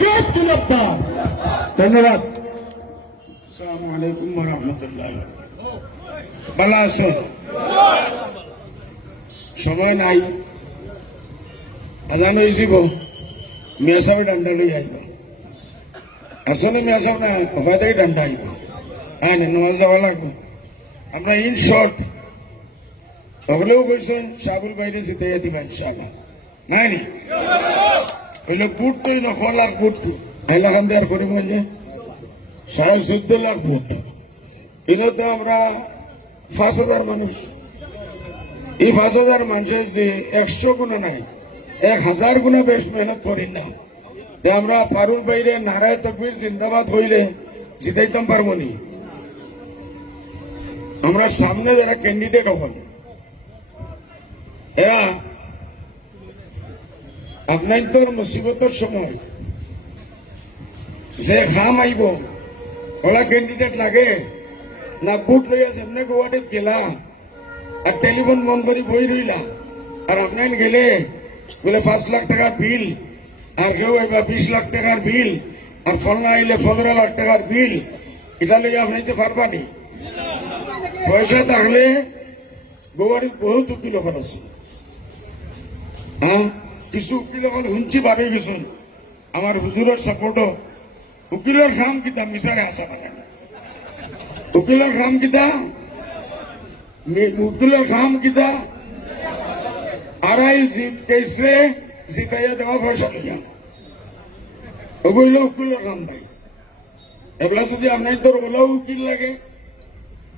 জিন্দাবাদ জিন্দাবাদ ধন্যবাদ। আসসালামু আলাইকুম রহমতুল্লাহ ভালো আছো সময় নাই। আজান হয়েছি গো মেয়া সাহেব ডান্ডা লই আইব। আসলে মেয়া সাহেব না ওখান থেকে ডান্ডা আইব। হ্যাঁ নামাজ যাওয়া লাগবে। আমরা ইন শর্ট ওগুলোও কইছেন সাবুল বাইরে জিতাইয়া দিবা ইনশাআল্লাহ। নাই নি? হইলে বুট তো নশ লাখ বুট দেওয়ার করে যে? সাড়ে চোদ্দ লাখ ভোট এটাতে আমরা পাঁচ হাজার মানুষ। এই পাঁচ হাজার মানুষের যে একশো গুণে নাই, এক হাজার গুণে বেশ মেহনত করি না। তো আমরা পারুল বাইরে নারায় তকবির জিন্দাবাদ হইলে জিতাইতাম পারব নি। আমরা সামনে যারা ক্যান্ডিডেট হবেন এরা আপনার তোর মুসিবতের সময়। যে খাম আইব, ওলা ক্যান্ডিডেট লাগে, না বুট লইয়া সামনে গোয়াটিত গেলা, আর টেলিফোন মন করে বই রইলা, আর আপনার গেলে বলে পাঁচ লাখ টাকার বিল আর কেউ এবার বিশ লাখ টাকার বিল আর ফলনা আইলে পনেরো লাখ টাকার বিল এটা লইয়া আপনি তো পারবানি? পয়সা থাকলে গোয়ারিত বহুত উকিল আছে। হ্যাঁ? কিছু উকিল ওখানে শুনছি বাড়ি গেছেন। আমার হুজুরের সাপোর্টও উকিলের কাম কিতা মিশারে আসা না। কেন উকিলের কাম কিতা? উকিলের কাম কিতা? আড়াই জিত কেসে জিতাইয়া দেওয়া পয়সা লইয়া ওগুলো উকিলের কাম ভাই এগুলা যদি আপনার তোর ওলাও উকিল লাগে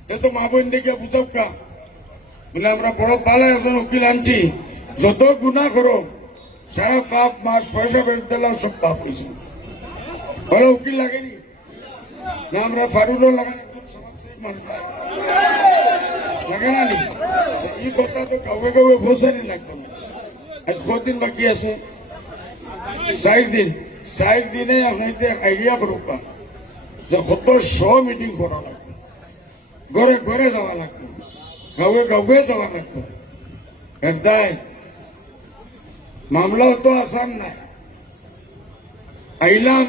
তে তো মা বোন দেখে বুঝাও কা বলে আমরা বড় পালা একজন উকিল আনছি। যত গুণা করো পাপ মাস পয়সা বের দিলাম, সব পাপ হয়েছে। বড় উকিল লাগেনি। লাগে না নি? এই কথা তো কাউকে কাউকে ভোসানি লাগবে না। আজ কদিন বাকি আছে? চার দিন। চার দিনে আপনাদের আইডিয়া না যে কত শ মিটিং করা লাগবে। ঘরে ঘরে যাওয়া লাগবে। গাঁৱে গাঁৱে যাওয়া লাগবে। এটাই মামলাও তো আসান নাই। আইলাম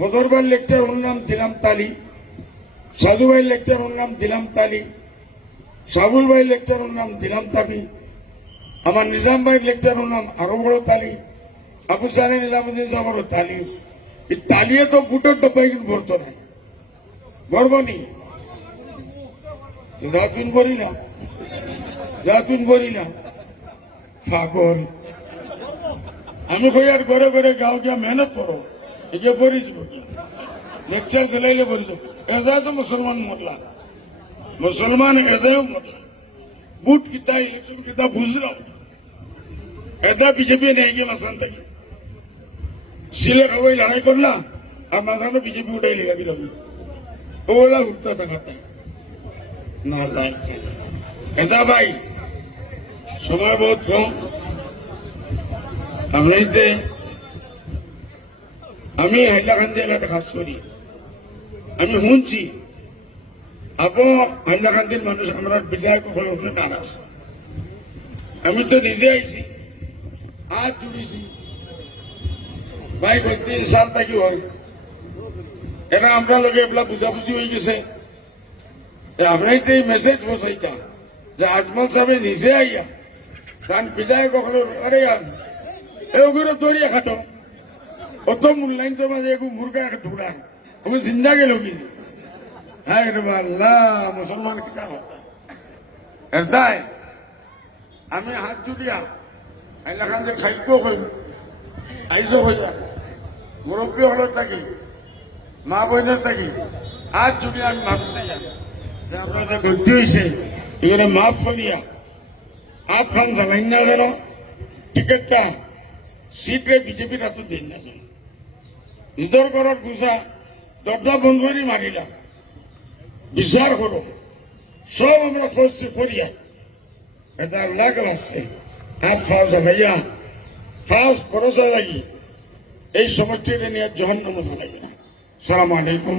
মদরবার লেকচার উনলাম দিলাম তালি সাধু ভাই লেকচার উনলাম দিলাম তালি সাবুল ভাই লেকচার উনলাম দিলাম তালি আমার নিজাম ভাই লেকচার উনলাম আরও বড় তালি, আবু সাহেব নিজামুদ্দিন সাহেবের তালি। এই তালিয়ে তো বুটের ডব্বাই কিন্তু বলতো না। বলবনি রাতুন করি না রাতুন করি না। পাগল আর ঘরে ঘরে গাও গিয়া মেহনত করো। এগিয়ে বরি যাব লেকচার দিলাইলে বরি যাব এদা তো মুসলমান মতলা। মুসলমান এদাও মতলা। বুট কিতা, ইলেকশন কিতা বুঝলাম এদা বিজেপি নেই গিয়ে মাসান থেকে। সিলে খাওয়াই লড়াই করলাম আর মাথানো বিজেপি উঠাই লেগা বিরোধী ওলা উঠতে থাকাতে না, লাইক এদা ভাই, সময় বহুত কম। আপনাইতে আমি হাইলাকান্দি এলাকাতে কাজ করি। আমি শুনছি, আপো হাইলাকান্দির মানুষ আমরা বিধায়ক উপরে নারাজ আমি তো নিজে আইছি হাত জুড়িছি ভাই, কয়েকটি ইনসান থাকি হল। এটা আমরা লোকে এগুলা বুঝাবুঝি হয়ে গেছে। আপনাই তো এই মেসেজ বসাইতা যে আজমল সাহেব নিজে আইয়া কারণ বিধায়ক আরে আর এগুলো দৌড়িয়ে খাটো অত মূল্যায়ন তো মাঝে এগু মুরগা টুকরা ওকে জিন্দা গেল কিন্তু হ্যাঁ রে আল্লাহ মুসলমান কিতা হতা। এটাই আমি হাত জুড়িয়া এলাকান যে খাইব কইম আইসো যা মুরব্বী হলত থাকি, মা বোনের থাকি, হাত জুড়িয়া আমি ভাবছি যে আমরা যে গতি হয়েছে এগুলো মাফ করিয়া হাত খান জ্বালাইন না যেন টিকিটটা সিটে বিজেপির এত দিন না যেন নিজের ঘরের গুছা দরজা বন্ধ করে মারিলাম বিচার করো সব আমরা করছি করিয়া এটা আল্লাহ আসছে হাত ফাও জ্বালাইয়া ফাউস ভরসা লাগি এই সমস্যাটা নিয়ে জহন নামে ফেলাই না সালাম আলাইকুম